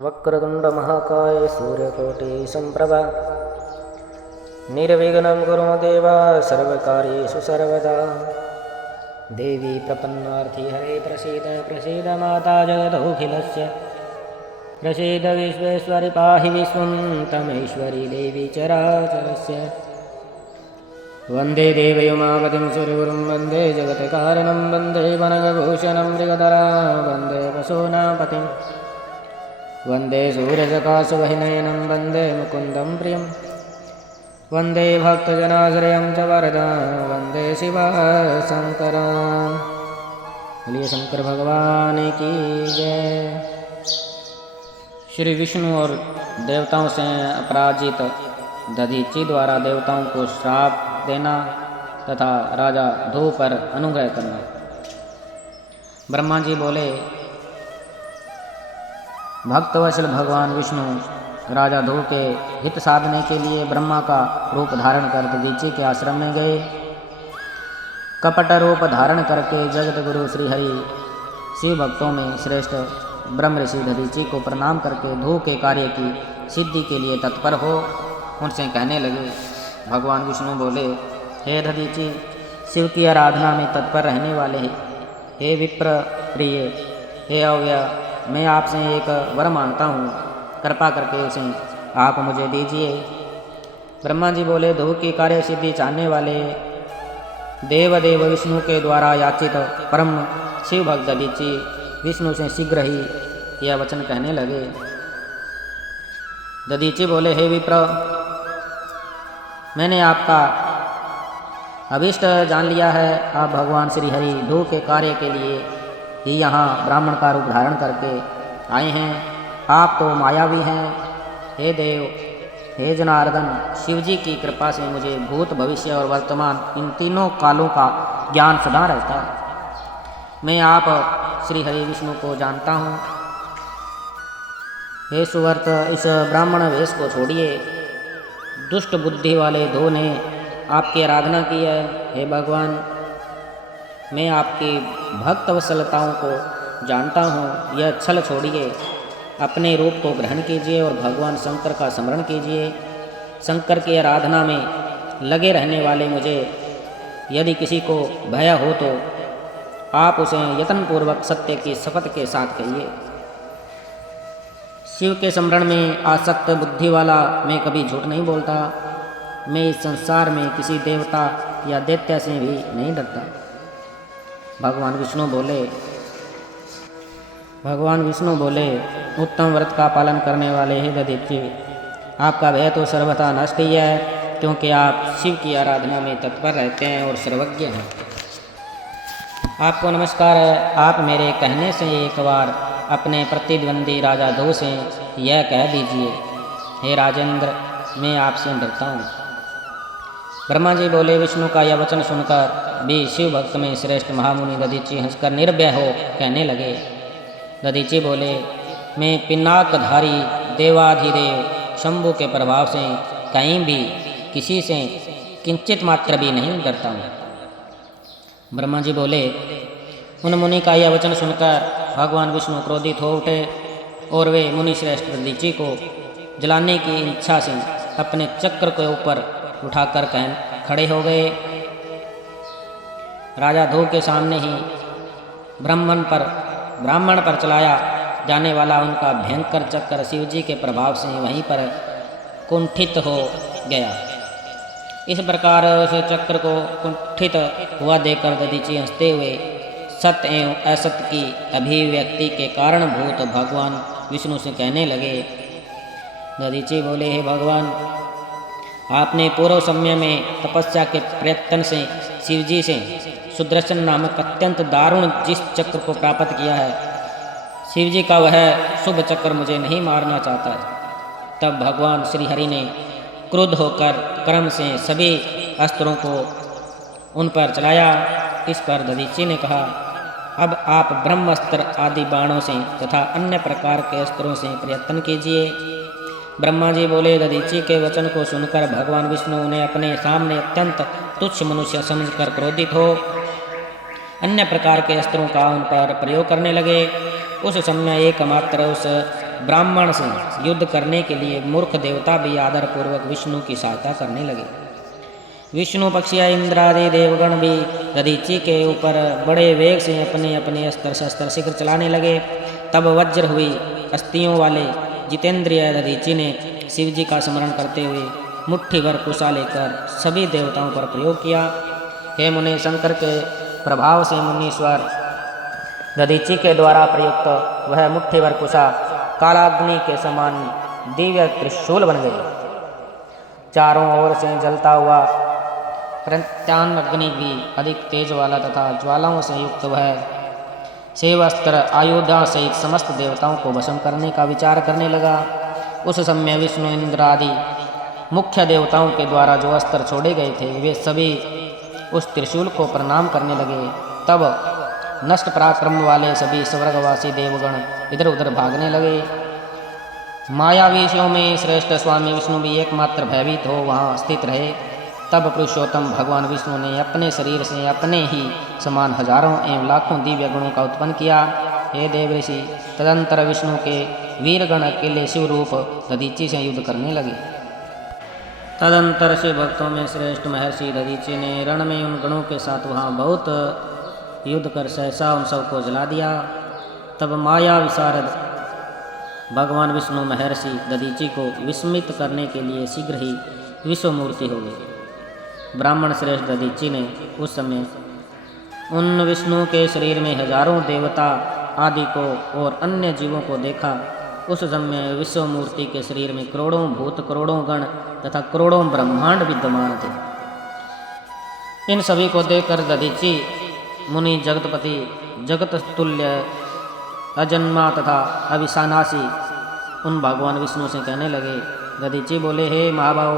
वक्रतुण्डमहाकाय सूर्यकोटिसम्प्रभा निर्विघ्नं कुरु देव सर्वकार्येषु सर्वदा। देवी प्रपन्नार्थी हरे प्रसीद प्रसीद माता जगदखिलस्य प्रसीद विश्वेश्वरि पाहि विश्वं तमेश्वरी देवी चराचरस्य। वन्दे देवयुमापतिं सूर्यगुरुं वन्दे जगत्कारणं वन्दे वनगभूषणं मृगधरां वन्दे वसूनां पतिम् वन्दे सूर्यप्रकाशवहिनयनं वन्दे मुकुन्दं प्रियं वन्दे भक्तजनाश्रयं च वरदां वन्दे शिवशङ्करान्। बोलिए शंकर भगवान की जय। श्री विष्णु और देवताओं से अपराजित दधीची द्वारा देवताओं को श्राप देना तथा राजा ध्रुव पर अनुग्रह करना। ब्रह्मा जी बोले, भक्तवत्सल भगवान विष्णु राजा ध्रुव के हित साधने के लिए ब्रह्मा का रूप धारण कर दधीची के आश्रम में गए। कपट रूप धारण करके जगत गुरु श्री हरि शिव भक्तों में श्रेष्ठ ब्रह्म ऋषि दधीची को प्रणाम करके ध्रुव के कार्य की सिद्धि के लिए तत्पर हो उनसे कहने लगे। भगवान विष्णु बोले, हे दधीची, शिव की आराधना में तत्पर रहने वाले हे विप्र प्रिय, हे अव्यय, मैं आपसे एक वर मांगता हूँ, कृपा करके उसे आप मुझे दीजिए। ब्रह्मा जी बोले, ध्रुव की कार्य सिद्धि चाहने वाले देव विष्णु के द्वारा याचित परम शिव भक्त दधीची विष्णु से शीघ्र ही यह वचन कहने लगे। दधीची बोले, हे विप्र, मैंने आपका अभीष्ट जान लिया है। आप भगवान श्री हरि ध्रुव के कार्य के लिए ही यहाँ ब्राह्मण का रूप धारण करके आए हैं। आप तो मायावी हैं। हे देव, हे जनार्दन, शिवजी की कृपा से मुझे भूत भविष्य और वर्तमान इन तीनों कालों का ज्ञान सदा रहता है। मैं आप श्री हरि विष्णु को जानता हूँ। हे सुवर्त, इस ब्राह्मण वेश को छोड़िए। दुष्ट बुद्धि वाले ध्रुव ने आपकी आराधना की है। हे भगवान, मैं आपकी भक्त वत्सलताओं को जानता हूँ। यह छल छोड़िए, अपने रूप को ग्रहण कीजिए और भगवान शंकर का स्मरण कीजिए। शंकर की आराधना में लगे रहने वाले मुझे यदि किसी को भय हो तो आप उसे यत्नपूर्वक सत्य की शपथ के साथ कहिए। शिव के स्मरण में आसक्त बुद्धि वाला मैं कभी झूठ नहीं बोलता। मैं इस संसार में किसी देवता या दैत्य से भी नहीं डरता। भगवान विष्णु बोले, उत्तम व्रत का पालन करने वाले हे दधीची, आपका भय तो सर्वथा नष्ट ही है, क्योंकि आप शिव की आराधना में तत्पर रहते हैं और सर्वज्ञ हैं। आपको नमस्कार है। आप मेरे कहने से एक बार अपने प्रतिद्वंदी राजा ध्रुव से यह कह दीजिए, हे राजेंद्र, मैं आपसे डरता हूँ। ब्रह्मा जी बोले, विष्णु का यह वचन सुनकर भी शिव भक्त में श्रेष्ठ महामुनि दधीची हंसकर निर्भय हो कहने लगे। दधीची बोले, मैं पिनाकधारी देवाधिदेव शंभु के प्रभाव से कहीं भी किसी से किंचित मात्र भी नहीं डरता हूँ। ब्रह्मा जी बोले, उन मुनि का यह वचन सुनकर भगवान विष्णु क्रोधित हो उठे और वे मुनि श्रेष्ठ दधीची को जलाने की इच्छा से अपने चक्र के ऊपर उठाकर खड़े हो गए। राजा ध्रुव के सामने ही ब्राह्मण पर चलाया जाने वाला उनका भयंकर चक्र शिवजी के प्रभाव से वहीं पर कुंठित हो गया। इस प्रकार उस चक्र को कुंठित हुआ देखकर दधीची हंसते हुए सत्य एवं असत्य की अभिव्यक्ति के कारणभूत भगवान विष्णु से कहने लगे। दधीची बोले, हे भगवान, आपने पूर्व समय में तपस्या के प्रयत्न से शिवजी से सुदर्शन नामक अत्यंत दारुण जिस चक्र को प्राप्त किया है, शिवजी का वह शुभ चक्र मुझे नहीं मारना चाहता है। तब भगवान श्री हरि ने क्रुद्ध होकर क्रम से सभी अस्त्रों को उन पर चलाया। इस पर दधीची ने कहा, अब आप ब्रह्मास्त्र आदि बाणों से तथा अन्य प्रकार के अस्त्रों से प्रयत्न कीजिए। ब्रह्मा जी बोले, दधीची के वचन को सुनकर भगवान विष्णु उन्हें अपने सामने अत्यंत तुच्छ मनुष्य समझकर क्रोधित हो अन्य प्रकार के अस्त्रों का उन पर प्रयोग करने लगे। उस समय एकमात्र उस ब्राह्मण से युद्ध करने के लिए मूर्ख देवता भी आदरपूर्वक विष्णु की सहायता करने लगे। विष्णु पक्षी इंद्र आदि देवगण भी दधीची के ऊपर बड़े वेग से अपने अपने अस्त्र शस्त्र शीघ्र चलाने लगे। तब वज्र हुई अस्थियों वाले जितेंद्रिय दधीची ने शिव जी का स्मरण करते हुए मुट्ठी भर कुशा लेकर सभी देवताओं पर प्रयोग किया। हे मुनि, शंकर के प्रभाव से मुनीश्वर दधीची के द्वारा प्रयुक्त वह मुट्ठी भर कुशा कालाग्नि के समान दिव्य त्रिशूल बन गई। चारों ओर से जलता हुआ प्रत्यान अग्नि भी अधिक तेज वाला तथा ज्वालाओं से युक्त वह शिवास्त्र आयुधा सहित समस्त देवताओं को भस्म करने का विचार करने लगा। उस समय विष्णु इंद्र आदि मुख्य देवताओं के द्वारा जो अस्त्र छोड़े गए थे वे सभी उस त्रिशूल को प्रणाम करने लगे। तब नष्ट पराक्रम वाले सभी स्वर्गवासी देवगण इधर उधर भागने लगे। मायावीशों में श्रेष्ठ स्वामी विष्णु भी एकमात्र भयभीत हो वहाँ स्थित रहे। तब पुरुषोत्तम भगवान विष्णु ने अपने शरीर से अपने ही समान हजारों एवं लाखों दिव्य गुणों का उत्पन्न किया। हे देव ऋषि, तदंतर विष्णु के वीरगण अकेले शिव रूप दधीची से युद्ध करने लगे। तदंतर शिव भक्तों में श्रेष्ठ महर्षि दधीची ने रण में उन गणों के साथ वहाँ बहुत युद्ध कर सहसा उन सबको जला दिया। तब माया विशारद भगवान विष्णु महर्षि दधीची को विस्मित करने के लिए शीघ्र ही विश्वमूर्ति हो गए। ब्राह्मण श्रेष्ठ दधीची ने उस समय उन विष्णु के शरीर में हजारों देवता आदि को और अन्य जीवों को देखा। उस समय विश्वमूर्ति के शरीर में करोड़ों भूत, करोड़ों गण तथा करोड़ों ब्रह्मांड विद्यमान थे। इन सभी को देखकर दधीची मुनि जगतपति, जगत तुल्य, अजन्मा तथा अविनाशी उन भगवान विष्णु से कहने लगे। दधीची बोले, हे महाभाव,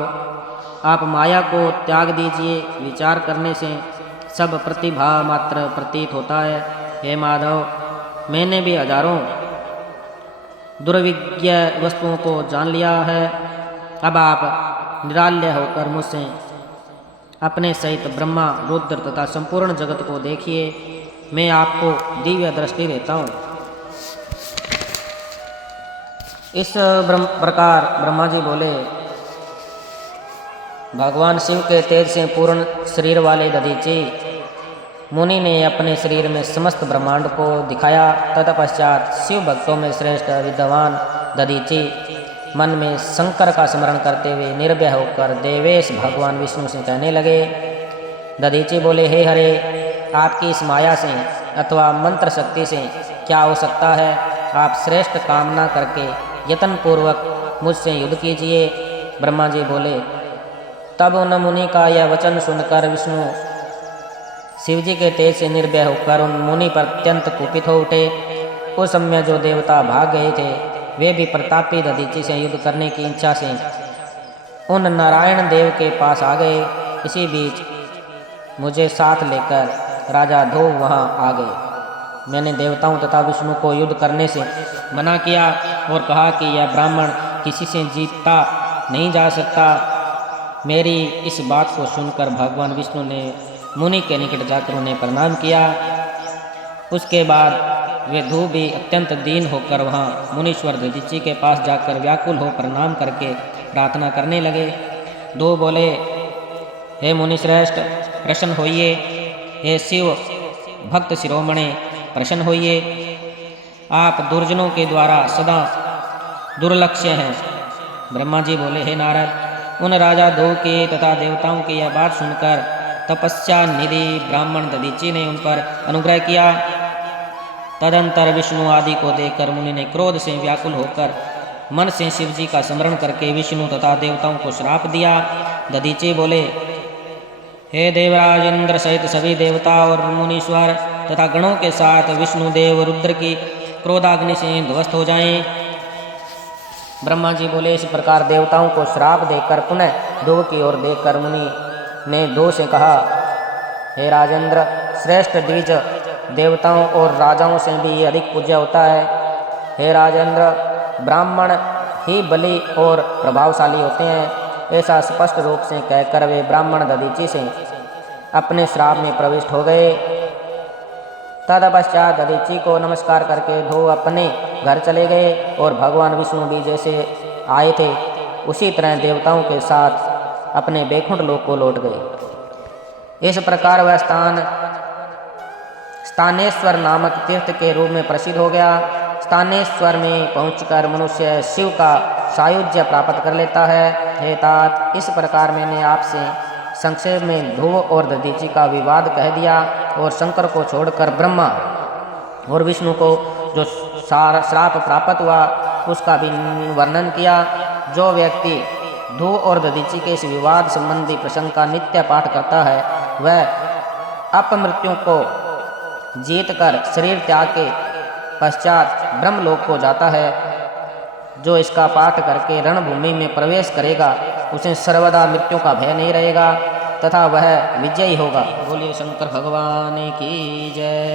आप माया को त्याग दीजिए। विचार करने से सब प्रतिभा मात्र प्रतीत होता है। हे माधव, मैंने भी हजारों दुर्विज्ञ वस्तुओं को जान लिया है। अब आप निराल्य होकर मुझसे अपने सहित ब्रह्मा, रुद्र तथा संपूर्ण जगत को देखिए। मैं आपको दिव्य दृष्टि देता हूँ। इस प्रकार ब्रह्मा जी बोले। भगवान शिव के तेज से पूर्ण शरीर वाले दधीची मुनि ने अपने शरीर में समस्त ब्रह्मांड को दिखाया। तत्पश्चात शिव भक्तों में श्रेष्ठ विद्वान दधीची मन में शंकर का स्मरण करते हुए निर्भय होकर देवेश भगवान विष्णु से कहने लगे। दधीची बोले, हे हरे, आपकी इस माया से अथवा मंत्र शक्ति से क्या हो सकता है। आप श्रेष्ठ कामना करके यत्नपूर्वक मुझसे युद्ध कीजिए। ब्रह्मा जी बोले। तब उन मुनि का यह वचन सुनकर विष्णु शिव जी के तेज से निर्भय होकर उन मुनि पर अत्यंत कुपित हो उठे। उस समय जो देवता भाग गए थे वे भी प्रतापी दधीची से युद्ध करने की इच्छा से उन नारायण देव के पास आ गए। इसी बीच मुझे साथ लेकर राजा ध्रुव वहाँ आ गए। मैंने देवताओं तथा विष्णु को युद्ध करने से मना किया और कहा कि यह ब्राह्मण किसी से जीतता नहीं जा सकता। मेरी इस बात को सुनकर भगवान विष्णु ने मुनि के निकट जाकर उन्हें प्रणाम किया। उसके बाद वे ध्रुव भी अत्यंत दीन होकर वहाँ मुनीश्वर दधीची के पास जाकर व्याकुल हो प्रणाम करके प्रार्थना करने लगे। ध्रुव बोले, हे मुनिश्रेष्ठ, प्रसन्न होइए। हे शिव भक्त शिरोमणि, प्रसन्न होइए। आप दुर्जनों के द्वारा सदा दुर्लक्ष्य हैं। ब्रह्मा जी बोले, हे नारद, उन राजा ध्रुव की तथा देवताओं की यह बात सुनकर तपस्या निधि ब्राह्मण दधीची ने उन पर अनुग्रह किया। तदंतर विष्णु आदि को देखकर मुनि ने क्रोध से व्याकुल होकर मन से शिव जी का स्मरण करके विष्णु तथा देवताओं को श्राप दिया। दधीची बोले, हे देवराज, इंद्र सहित सभी देवता और मुनीश्वर तथा गणों के साथ विष्णुदेव रुद्र की क्रोधाग्नि से ध्वस्त हो जाएं। ब्रह्मा जी बोले। इस प्रकार देवताओं को श्राप देकर पुनः ध्रुव की ओर देखकर मुनि ने ध्रुव से कहा, हे राजेंद्र, श्रेष्ठ द्विज देवताओं और राजाओं से भी अधिक पूज्य होता है। हे राजेंद्र, ब्राह्मण ही बलि और प्रभावशाली होते हैं। ऐसा स्पष्ट रूप से कहकर वे ब्राह्मण दधीची से अपने श्राप में प्रविष्ट हो गए। तदपश्चात दधीचि को नमस्कार करके ध्रुव अपने घर चले गए और भगवान विष्णु भी जैसे आए थे उसी तरह देवताओं के साथ अपने बैकुंठ लोक को लौट गए। इस प्रकार वह स्थानेश्वर नामक तीर्थ के रूप में प्रसिद्ध हो गया। स्थानेश्वर में पहुंचकर मनुष्य शिव का सायुज्य प्राप्त कर लेता है। हे तात, इस प्रकार मैंने आपसे संक्षेप में ध्रुव और दधीचि का विवाद कह दिया और शंकर को छोड़कर ब्रह्मा और विष्णु को जो श्राप प्राप्त हुआ उसका भी वर्णन किया। जो व्यक्ति ध्रुव और दधीचि के इस विवाद संबंधी प्रसंग का नित्य पाठ करता है वह अपमृत्यु को जीतकर शरीर त्याग के पश्चात ब्रह्मलोक को जाता है। जो इसका पाठ करके रणभूमि में प्रवेश करेगा उसे सर्वदा मृत्यु का भय नहीं रहेगा तथा वह विजयी होगा। बोलिए शंकर भगवान की जय।